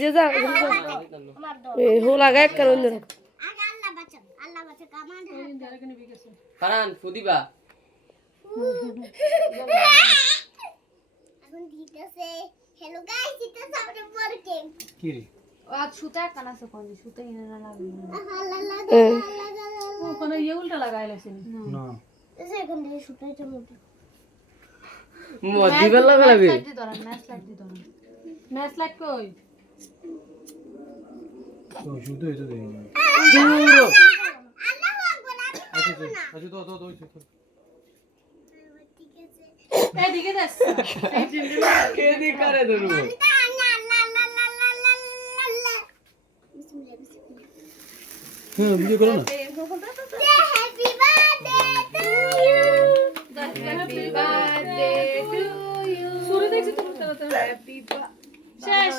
যে যা হো লাগায় কারণ কারণ ফুদিবা এখন দিতেছে হ্যালো গাইস এটা সামনে পড়কে কি রে আজ সুতা কানা সে কোন সুতা ইনা না লাগে ওখানে ইয়ে উল্টা লাগাইলাছিস না এখন দিয়ে সুতাইটা মোটা মদিবা লাগাবে ম্যাচ লাগ দি ধরন ম্যাচ লাগ কই তো শুধু এই তো দেই দূর আল্লাহু আকবার আচ্ছা তো ঠিক আছে এই দিকে দেখ কে দি করে ধরু হ্যাঁ ভিডিও করো না happy birthday to you happy birthday to you শুরু দেখছি তুমি তাড়াতাড়ি হ্যাপি শেষ